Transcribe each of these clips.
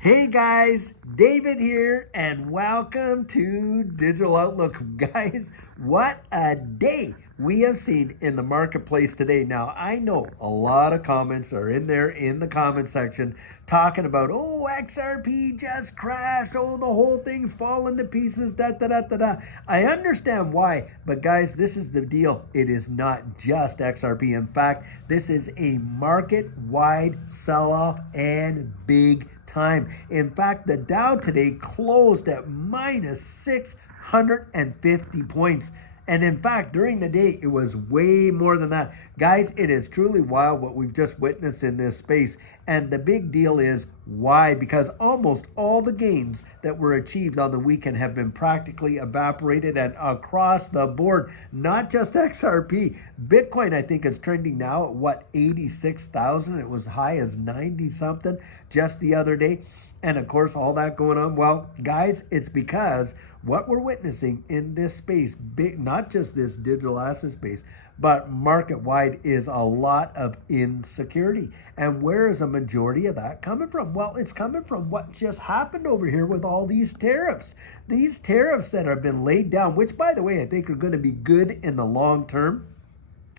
Hey guys, David here, and welcome to Digital Outlook. Guys, what a day we have seen in the marketplace today. Now, I know a lot of comments are in there in the comment section talking about, oh, XRP just crashed, oh, the whole thing's falling to pieces, da da da da da. I understand why, but guys, this is the deal. It is not just XRP. In fact, this is a market-wide sell-off and big time. In fact, the Dow today closed at minus 650 points. And in fact, during the day, it was way more than that. Guys, it is truly wild what we've just witnessed in this space. And the big deal is why? Because almost all the gains that were achieved on the weekend have been practically evaporated and across the board, not just XRP. Bitcoin, I think, is trending now at what, 86,000? It was high as 90 something just the other day. And of course, all that going on. Well, guys, it's because what we're witnessing in this space, not just this digital asset space, but market-wide, is a lot of insecurity. And where is a majority of that coming from? Well, it's coming from what just happened over here with all these tariffs. These tariffs that have been laid down, which, by the way, I think are going to be good in the long term.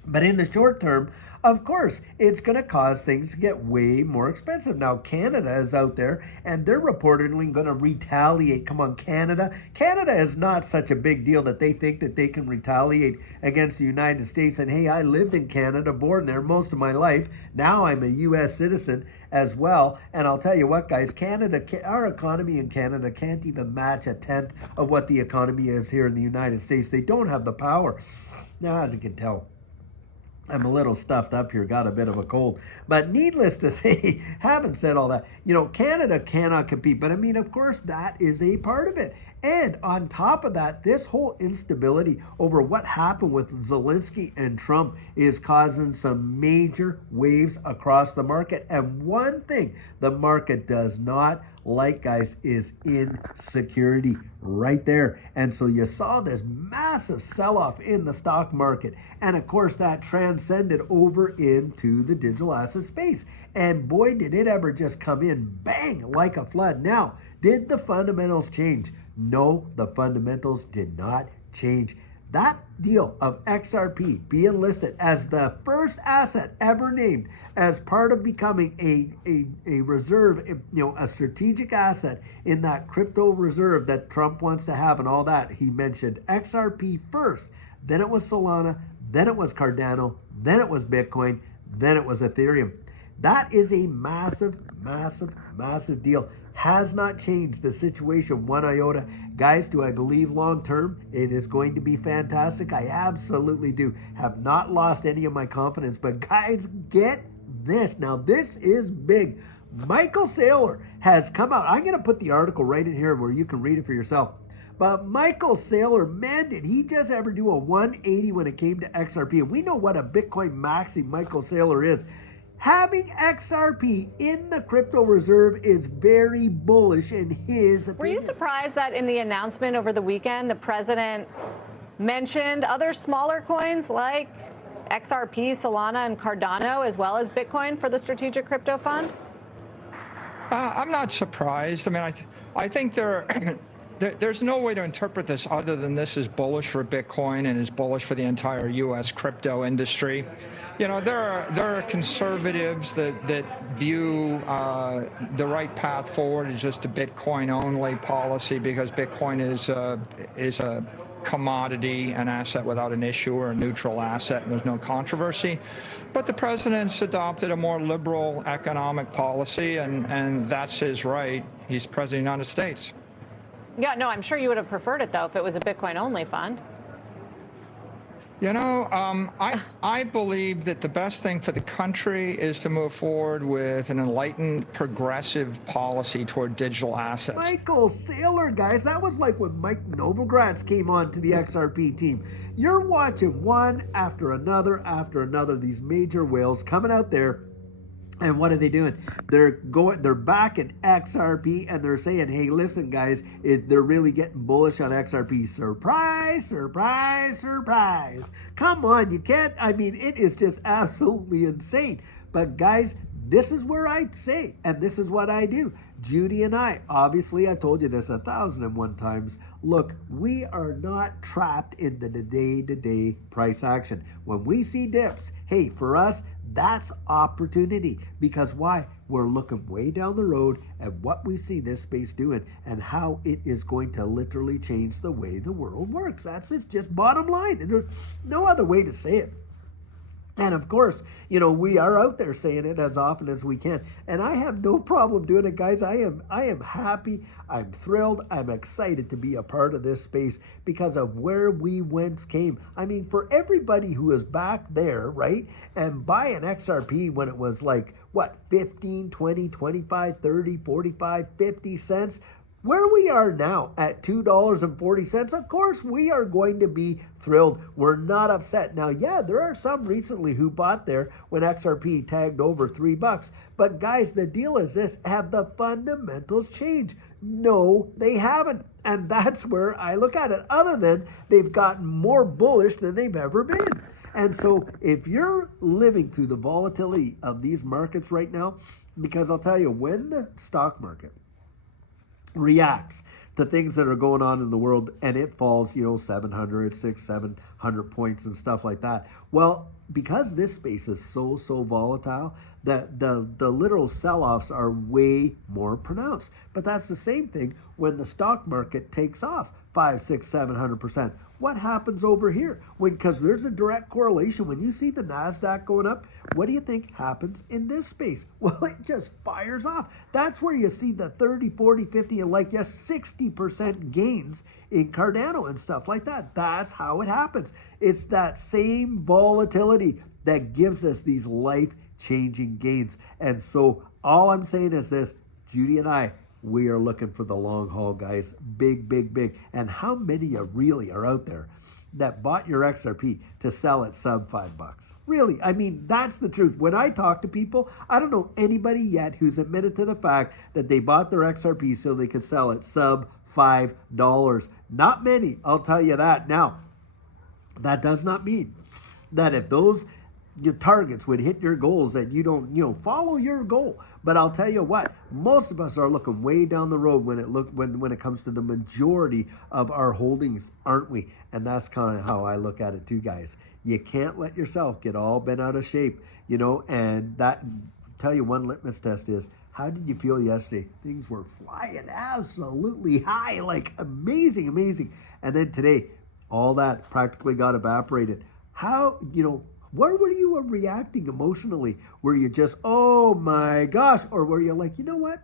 But in the short term, of course, it's going to cause things to get way more expensive. Now, Canada is out there, and they're reportedly going to retaliate. Come on, Canada. Canada is not such a big deal that they think that they can retaliate against the United States. And hey, I lived in Canada, born there most of my life. Now I'm a U.S. citizen as well. And I'll tell you what, guys, Canada, our economy in Canada can't even match a tenth of what the economy is here in the United States. They don't have the power. Now, as you can tell, I'm a little stuffed up here, got a bit of a cold. But needless to say, haven't said all that. You know, Canada cannot compete. But I mean, of course, that is a part of it. And on top of that, this whole instability over what happened with Zelensky and Trump is causing some major waves across the market. And one thing the market does not like, guys, is insecurity right there. And so you saw this massive sell-off in the stock market. And of course, that transcended over into the digital asset space. And boy, did it ever just come in bang like a flood. Now, did the fundamentals change? No, the fundamentals did not change. That deal of XRP being listed as the first asset ever named as part of becoming a reserve, a strategic asset in that crypto reserve that Trump wants to have and all that. He mentioned XRP first, then it was Solana, then it was Cardano, then it was Bitcoin, then it was Ethereum. That is a massive, massive, massive deal. Has not changed the situation one iota. Guys, do I believe long term it is going to be fantastic? I absolutely do. Have not lost any of my confidence. But guys, get this. Now, this is big. Micheal Saylor has come out. I'm going to put the article right in here where you can read it for yourself. But Micheal Saylor, man, did he just ever do a 180 when it came to XRP? And we know what a Bitcoin maxi Micheal Saylor is. Having XRP in the crypto reserve is very bullish in his opinion. Were you surprised that in the announcement over the weekend, the president mentioned other smaller coins like XRP, Solana, and Cardano, as well as Bitcoin for the strategic crypto fund? I'm not surprised. I mean, I think there's no way to interpret this other than this is bullish for Bitcoin and is bullish for the entire U.S. crypto industry. You know, there are conservatives that view the right path forward is just a Bitcoin-only policy because Bitcoin is a commodity, an asset without an issuer, a neutral asset, and there's no controversy. But the president's adopted a more liberal economic policy, and that's his right. He's president of the United States. Yeah, no, I'm sure you would have preferred it, though, if it was a Bitcoin-only fund. You know, I believe that the best thing for the country is to move forward with an enlightened, progressive policy toward digital assets. Micheal Saylor, guys, that was like when Mike Novogratz came on to the XRP team. You're watching one after another, these major whales coming out there. And what are they doing? They're back in XRP and they're saying, hey, listen, guys, they're really getting bullish on XRP. Surprise, surprise, surprise. Come on, you can't, I mean, it is just absolutely insane. But guys, this is where I say, and this is what I do. Judy and I, obviously, I told you this 1,001 times. Look, we are not trapped in the day-to-day price action. When we see dips, hey, for us, that's opportunity. Because why? We're looking way down the road at what we see this space doing and how it is going to literally change the way the world works. That's it's just bottom line. And there's no other way to say it. And of course, we are out there saying it as often as we can. And I have no problem doing it, guys. I am happy. I'm thrilled. I'm excited to be a part of this space because of where we once came. I mean, for everybody who is back there, right, and buy an XRP when it was like, what, 15, 20, 25, 30, 45, 50 cents, where we are now at $2.40, of course, we are going to be thrilled. We're not upset. Now, yeah, there are some recently who bought there when XRP tagged over $3. But guys, the deal is this: have the fundamentals changed? No, they haven't. And that's where I look at it. Other than they've gotten more bullish than they've ever been. And so if you're living through the volatility of these markets right now, because I'll tell you, when the stock market reacts to things that are going on in the world and it falls 700, 700 points and stuff like that, well, because this space is so volatile, the literal sell-offs are way more pronounced. But that's the same thing when the stock market takes off 5, 6, 700%. What happens over here? Because there's a direct correlation. When you see the NASDAQ going up, what do you think happens in this space? Well, it just fires off. That's where you see the 30, 40, 50, and 60% gains in Cardano and stuff like that. That's how it happens. It's that same volatility that gives us these life-changing gains. And so all I'm saying is this: Judy and I, we are looking for the long haul, guys. Big, big, big. And how many of you really are out there that bought your XRP to sell at sub $5? Really, I mean, that's the truth. When I talk to people, I don't know anybody yet who's admitted to the fact that they bought their XRP so they could sell at sub $5. Not many, I'll tell you that. Now, that does not mean that if those your targets would hit your goals that you don't follow your goal. But I'll tell you what, most of us are looking way down the road when it comes to the majority of our holdings, aren't we? And that's kind of how I look at it too, guys. You can't let yourself get all bent out of shape, and that, tell you, one litmus test is, how did you feel yesterday? Things were flying absolutely high, like amazing. And then today, all that practically got evaporated. How, where were you reacting emotionally? Were you just, oh my gosh? Or were you like, you know what?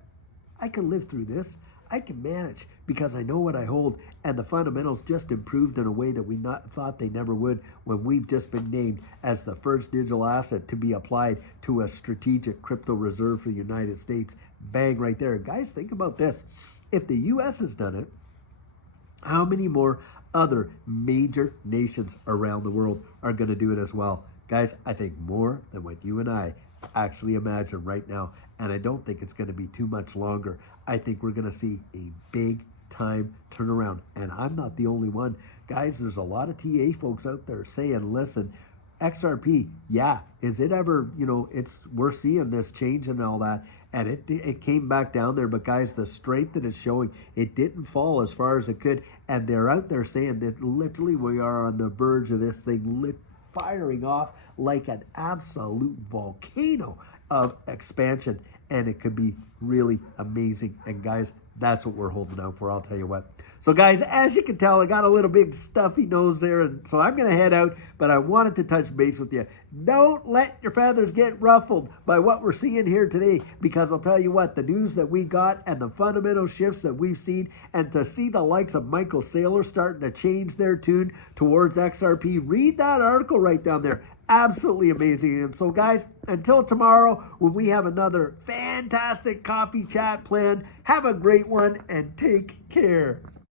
I can live through this. I can manage because I know what I hold. And the fundamentals just improved in a way that we not thought they never would when we've just been named as the first digital asset to be applied to a strategic crypto reserve for the United States. Bang, right there. Guys, think about this. If the U.S. has done it, how many more other major nations around the world are going to do it as well? Guys, I think more than what you and I actually imagine right now. And I don't think it's going to be too much longer. I think we're going to see a big time turnaround. And I'm not the only one. Guys, there's a lot of TA folks out there saying, listen, XRP, yeah, is it ever, we're seeing this change and all that. And it came back down there. But guys, the strength that it's showing, it didn't fall as far as it could. And they're out there saying that literally we are on the verge of this thing firing off like an absolute volcano of expansion, and it could be really amazing. And guys, that's what we're holding out for, I'll tell you what. So guys, as you can tell, I got a little big stuffy nose there, and so I'm going to head out, but I wanted to touch base with you. Don't let your feathers get ruffled by what we're seeing here today, because I'll tell you what, the news that we got and the fundamental shifts that we've seen, and to see the likes of Micheal Saylor starting to change their tune towards XRP, read that article right down there. Absolutely amazing. And so guys, until tomorrow when we have another fantastic coffee chat planned, have a great one and take care.